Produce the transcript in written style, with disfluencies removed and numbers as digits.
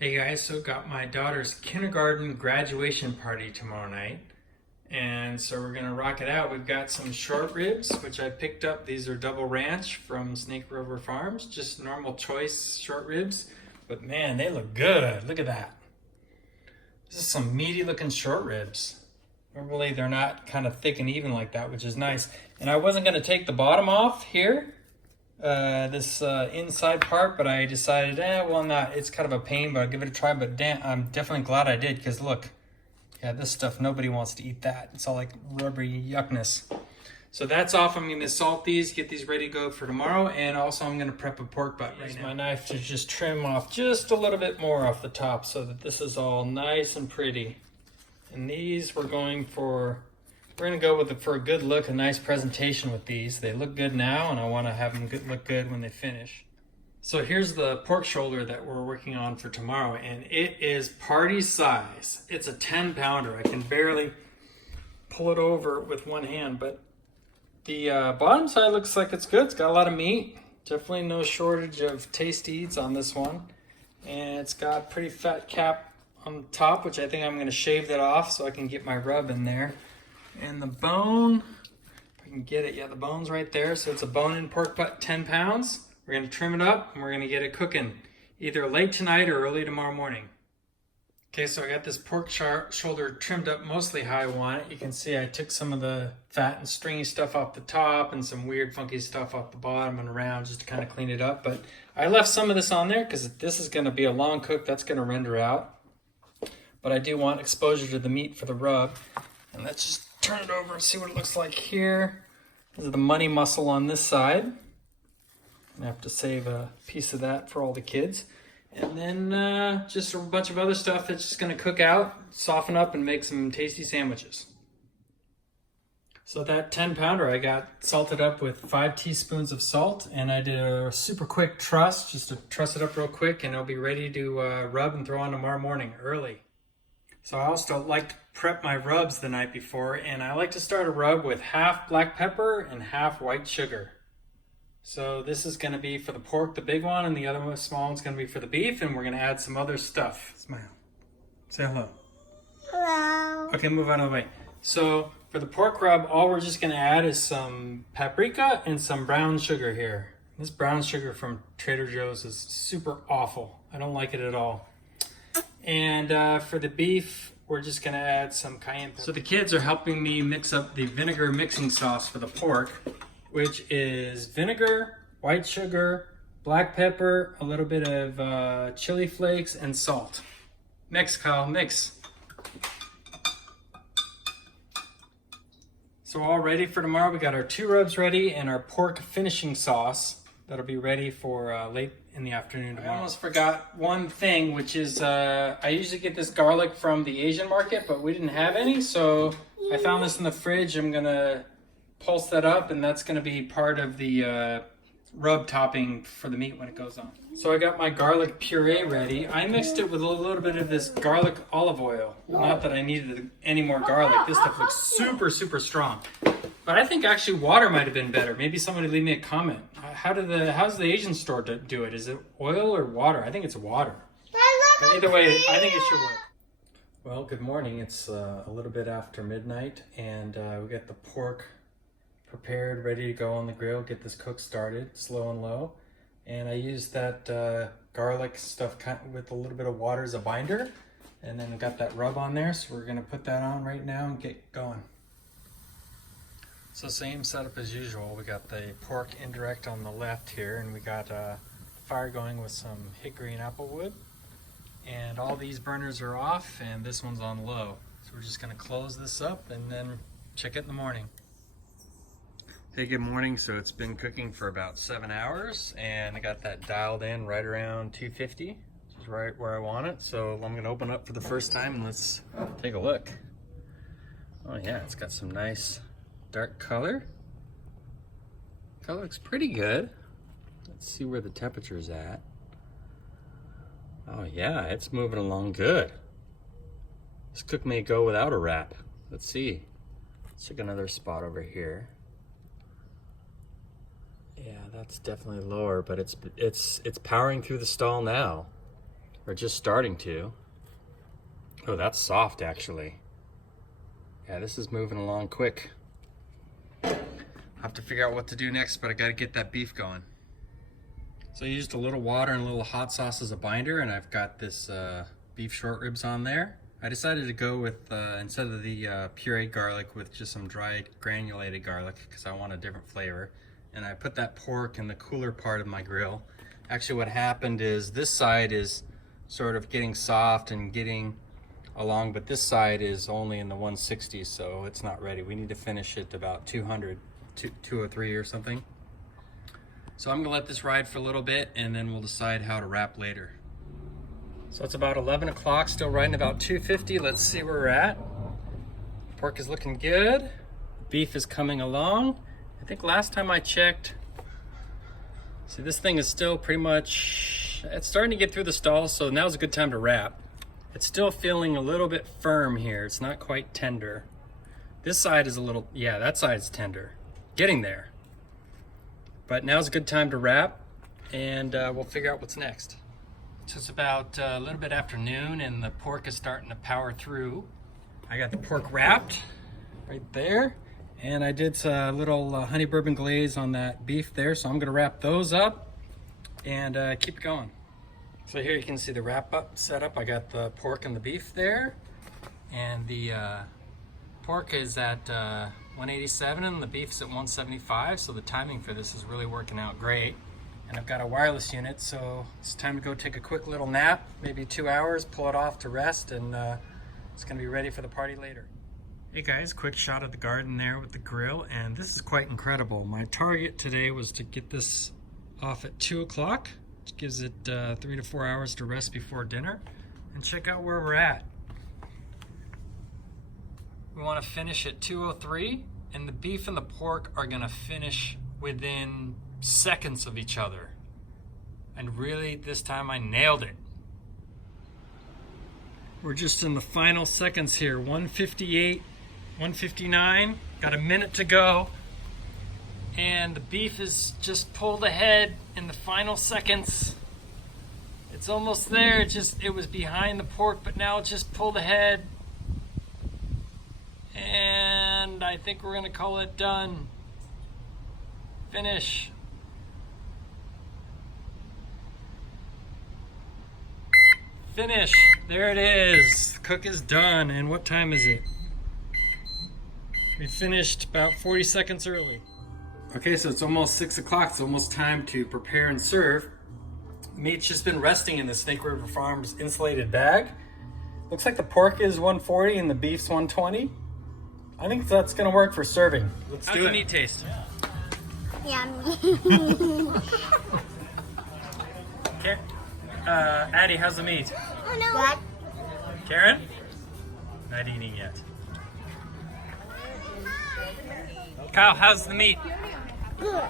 Hey guys, so got my daughter's kindergarten graduation party tomorrow night. And so we're gonna rock it out. We've got some short ribs, which I picked up. These are double ranch from Snake River Farms, just normal choice short ribs. But man, they look good. Look at that. This is some meaty looking short ribs. Normally they're not kind of thick and even like that, which is nice. And I wasn't gonna take the bottom off here, this inside part, but I decided, well, not. It's kind of a pain, but I'll give it a try. But damn, I'm definitely glad I did, because look, yeah, this stuff, nobody wants to eat that. It's all like rubbery yuckness. So that's off. I'm going to salt these, get these ready to go for tomorrow, and also I'm going to prep a pork butt right now. Use my knife to just trim off just a little bit more off the top so that this is all nice and pretty. And these we're going to go with for a good look, a nice presentation with these. They look good now, and I want to have them look good when they finish. So here's the pork shoulder that we're working on for tomorrow, and it is party size. It's a 10-pounder. I can barely pull it over with one hand, but the bottom side looks like it's good. It's got a lot of meat. Definitely no shortage of tasty eats on this one. And it's got pretty fat cap on the top, which I think I'm going to shave that off so I can get my rub in there. And the bone, if I can get it, yeah, the bone's right there. So it's a bone-in pork butt, 10 pounds. We're going to trim it up, and we're going to get it cooking either late tonight or early tomorrow morning. Okay, so I got this pork shoulder trimmed up mostly how I want it. You can see I took some of the fat and stringy stuff off the top and some weird funky stuff off the bottom and around just to kind of clean it up. But I left some of this on there because this is going to be a long cook. That's going to render out. But I do want exposure to the meat for the rub. And let's just turn it over and see what it looks like here. This is the money muscle on this side. I have to save a piece of that for all the kids. And then just a bunch of other stuff that's just going to cook out, soften up, and make some tasty sandwiches. So that 10-pounder I got salted up with 5 teaspoons of salt, and I did a super quick truss, just to truss it up real quick, and it'll be ready to rub and throw on tomorrow morning early. So I also like to prep my rubs the night before, and I like to start a rub with half black pepper and half white sugar. So this is going to be for the pork, the big one, and the other one, small one's going to be for the beef, and we're going to add some other stuff. Smile. Say hello. Hello. Okay, move out of the way. So for the pork rub, all we're just going to add is some paprika and some brown sugar here. This brown sugar from Trader Joe's is super awful. I don't like it at all. And for the beef, we're just going to add some cayenne pepper. So the kids are helping me mix up the vinegar mixing sauce for the pork, which is vinegar, white sugar, black pepper, a little bit of chili flakes, and salt. Mix, Kyle, mix. So all ready for tomorrow. We got our 2 rubs ready and our pork finishing sauce that'll be ready for late in the afternoon tomorrow. I almost forgot one thing, which is I usually get this garlic from the Asian market, but we didn't have any, so I found this in the fridge. I'm gonna pulse that up, and that's gonna be part of the rub topping for the meat when it goes on. So I got my garlic puree ready. I mixed it with a little bit of this garlic olive oil. Not that I needed any more garlic. This stuff looks super, super strong. But I think actually water might have been better. Maybe somebody leave me a comment. How's the Asian store do it? Is it oil or water? I think it's water. But either way, I think it should work. Well, good morning. It's a little bit after midnight, and we got the pork prepared, ready to go on the grill. Get this cook started, slow and low. And I used that garlic stuff with a little bit of water as a binder, and then got that rub on there. So we're gonna put that on right now and get going. So same setup as usual. We got the pork indirect on the left here, and we got fire going with some hickory and apple wood. And all these burners are off, and this one's on low. So we're just gonna close this up and then check it in the morning. Hey, good morning. So it's been cooking for about 7 hours, and I got that dialed in right around 250, which is right where I want it. So I'm gonna open up for the first time, and let's take a look. Oh yeah, it's got some nice dark color. Color looks pretty good. Let's see where the temperature is at. Oh yeah, it's moving along good. This cook may go without a wrap. Let's see. Let's check another spot over here. Yeah, that's definitely lower, but it's powering through the stall now. or just starting to. Oh, that's soft actually. Yeah, this is moving along quick. I'll have to figure out what to do next, but I gotta get that beef going. So I used a little water and a little hot sauce as a binder, and I've got this beef short ribs on there. I decided to go with, instead of the pureed garlic, with just some dried granulated garlic because I want a different flavor. And I put that pork in the cooler part of my grill. Actually what happened is this side is sort of getting soft and getting along, but this side is only in the 160, so it's not ready. We need to finish it about 200, 203 or something. So I'm gonna let this ride for a little bit and then we'll decide how to wrap later. So it's about 11 o'clock, still riding about 250. Let's see where we're at. Pork is looking good. Beef is coming along. I think last time I checked, see, this thing is still pretty much, it's starting to get through the stall, so now's a good time to wrap. It's still feeling a little bit firm here. It's not quite tender. This side is a little, yeah, that side's tender. Getting there. But now's a good time to wrap, and we'll figure out what's next. So it's about a little bit after noon, and the pork is starting to power through. I got the pork wrapped right there, and I did a little honey bourbon glaze on that beef there, so I'm gonna wrap those up and keep it going. So here you can see the wrap up setup. I got the pork and the beef there, and the pork is at 187 and the beef's at 175, so the timing for this is really working out great. And I've got a wireless unit, so it's time to go take a quick little nap, maybe 2 hours, pull it off to rest, and it's gonna be ready for the party later. Hey guys, quick shot of the garden there with the grill, and this is quite incredible. My target today was to get this off at 2 o'clock, which gives it 3 to 4 hours to rest before dinner, and check out where we're at. We wanna finish at 2:03, and the beef and the pork are gonna finish within seconds of each other. And really, this time I nailed it. We're just in the final seconds here. 158, 159, got a minute to go. And the beef is just pulled ahead in the final seconds. It's almost there, it was behind the pork, but now it just pulled ahead. And I think we're gonna call it done. Finish. Finish. There it is. The cook is done. And what time is it? We finished about 40 seconds early. Okay, so it's almost 6 o'clock. It's almost time to prepare and serve. The meat's just been resting in the Snake River Farms insulated bag. Looks like the pork is 140 and the beef's 120. I think that's gonna work for serving. Let's do it. How's the meat taste? Yummy. Okay. Addie, how's the meat? Oh no. What? Karen? Not eating yet. Kyle, how's the meat? Good.